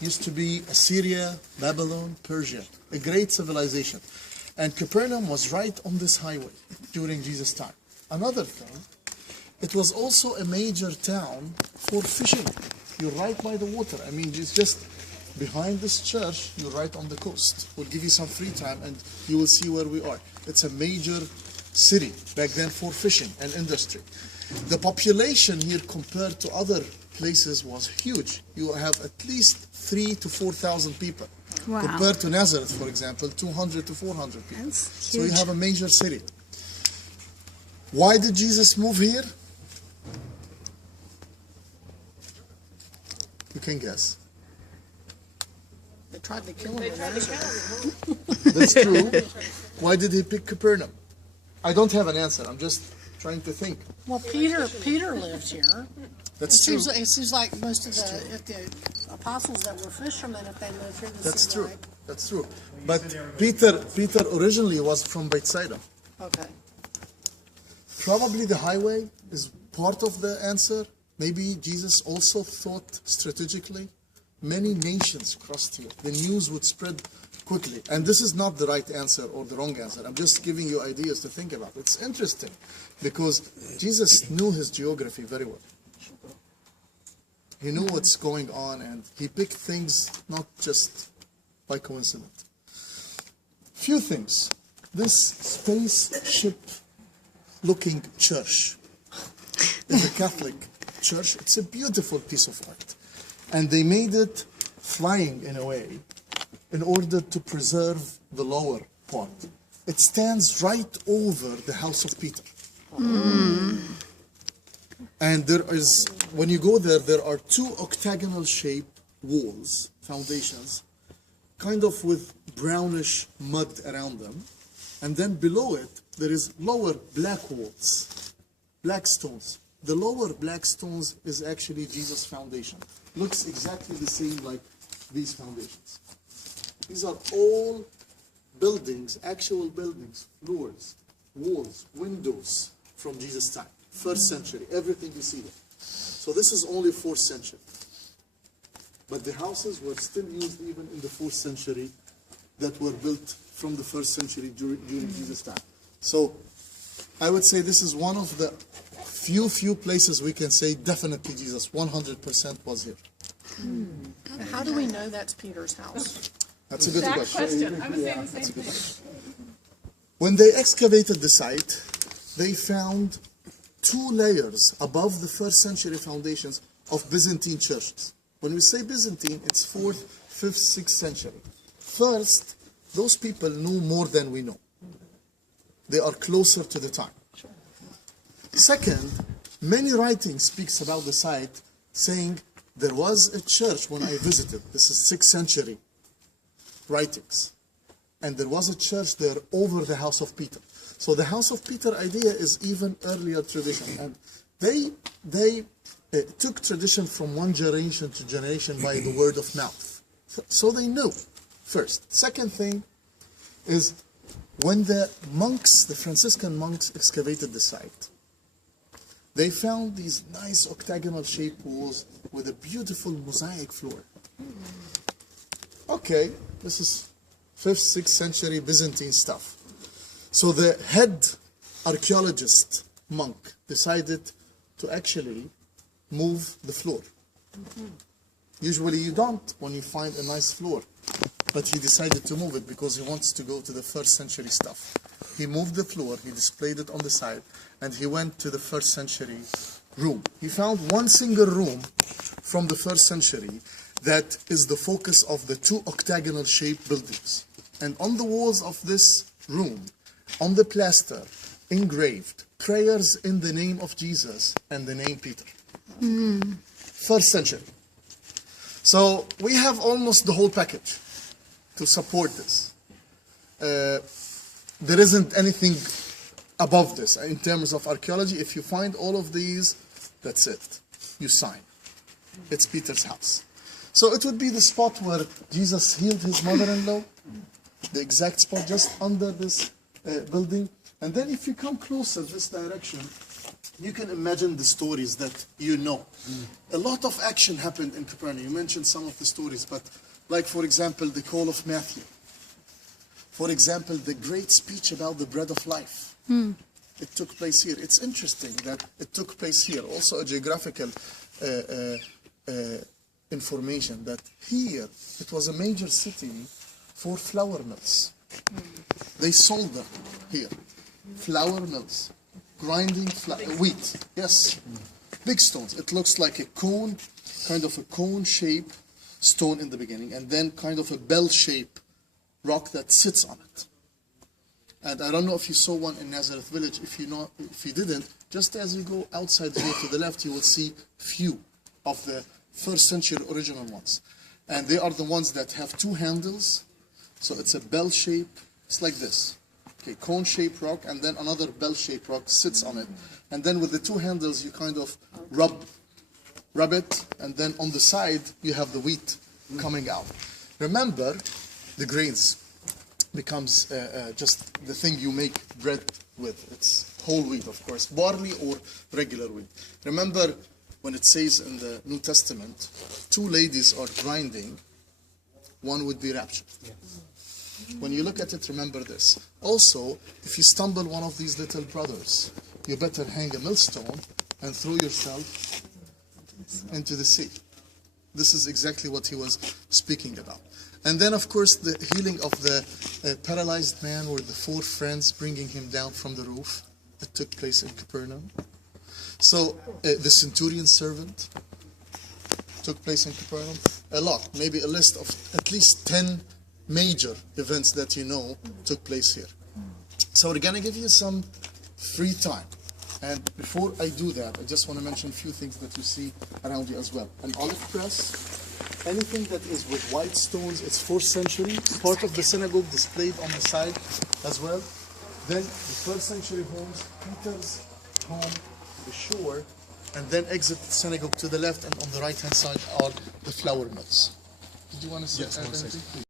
used to be Assyria, Babylon, Persia, a great civilization. And Capernaum was right on this highway during Jesus' time. Another thing, it was also a major town for fishing. You're right by the water. I mean, it's just behind this church, you're right on the coast. We'll give you some free time and you will see where we are. It's a major city back then for fishing and industry. The population here compared to other places was huge. You have at least 3,000 to 4,000 people. Wow. Compared to Nazareth, for example, 200 to 400 people. That's So huge. you have a major city. Why did Jesus move here? You can guess. They tried to kill him in Nazareth. That's true. Why did he pick Capernaum? I don't have an answer. I'm just trying to think. Well, Peter lived here. That's true. It seems like most of the apostles that were fishermen, if they lived here, That's true. That's true. But Peter originally was from Bethsaida. Okay. Probably the highway is part of the answer. Maybe Jesus also thought strategically. Many nations crossed here. The news would spread quickly. And this is not the right answer or the wrong answer. I'm just giving you ideas to think about. It's interesting because Jesus knew his geography very well. He knew what's going on and he picked things not just by coincidence. Few things. This spaceship-looking church is a Catholic church. It's a beautiful piece of art. And they made it flying in a way in order to preserve the lower part. It stands right over the house of Peter. And there is, when you go there, there are two octagonal shaped walls, foundations, kind of with brownish mud around them. And then below it, there is lower black walls, black stones. The lower black stones is actually Jesus' foundation. Looks exactly the same like these foundations. These are all buildings, actual buildings, floors, walls, windows from Jesus' time. 1st century, everything you see there. So this is only 4th century. But the houses were still used even in the 4th century that were built from the 1st century during Jesus' time. So I would say this is one of the few places we can say definitely Jesus 100% was here. How do we know that's Peter's house? That's a good question. I was saying the same thing. When they excavated the site, they found 2 layers above the 1st century foundations of Byzantine churches. When we say Byzantine, it's 4th, 5th, 6th century. First, those people knew more than we know. They are closer to the time. Second, many writings speaks about the site saying there was a church when I visited. This is 6th century writings. And there was a church there over the house of Peter. So the house of Peter idea is even earlier tradition. And they took tradition from one generation to generation by the word of mouth. So they knew first. Second thing is when the monks, the Franciscan monks excavated the site, they found these nice octagonal shaped walls with a beautiful mosaic floor. Okay, this is 5th, 6th century Byzantine stuff. So the head archaeologist monk decided to actually move the floor. Usually you don't when you find a nice floor, but he decided to move it because he wants to go to the 1st century stuff. He moved the floor, he displayed it on the side, and he went to the 1st century room. He found one single room from the 1st century that is the focus of the 2 octagonal shaped buildings. And on the walls of this room, on the plaster, engraved prayers in the name of Jesus and the name Peter. 1st century. So we have almost the whole package to support this. There isn't anything above this in terms of archaeology. If you find all of these, that's it. You sign. It's Peter's house. So it would be the spot where Jesus healed his mother-in-law, the exact spot just under this building. And then if you come closer this direction, you can imagine the stories that you know. A lot of action happened in Capernaum. You mentioned some of the stories, but like, for example, the call of Matthew. For example, the great speech about the bread of life. It took place here. It's interesting that it took place here. Also a geographical information that here, it was a major city for flour mills. They sold them here. Flour mills. Grinding wheat. Yes. Big stones. It looks like a cone, kind of a cone shape stone in the beginning, and then kind of a bell shape rock that sits on it. And I don't know if you saw one in Nazareth village. If you didn't, just as you go outside here to the left, you will see few of the first century original ones. And they are the ones that have two handles. So it's a bell shape. It's like this. Okay, cone-shaped rock, and then another bell-shaped rock sits on it. And then with the two handles, you kind of rub it, and then on the side, you have the wheat coming out. Remember, the grains becomes just the thing you make bread with. It's whole wheat, of course, barley or regular wheat. Remember when it says in the New Testament, two ladies are grinding, one would be raptured. Yes. When you look at it, remember this. Also, if you stumble one of these little brothers, you better hang a millstone and throw yourself into the sea. This is exactly what he was speaking about. And then, of course, the healing of the paralyzed man, with the four friends bringing him down from the roof. It took place in Capernaum. So, the centurion servant took place in Capernaum. A lot, maybe a list of at least 10 major events that you know took place here. So we're going to give you some free time. And before I do that, I just want to mention a few things that you see around you as well. An olive press, anything that is with white stones, it's 4th century, part of the synagogue displayed on the side as well. Then the 1st century homes, Peter's home, the shore, and then exit the synagogue to the left, and on the right hand side are the flour mills. Did you want to say anything?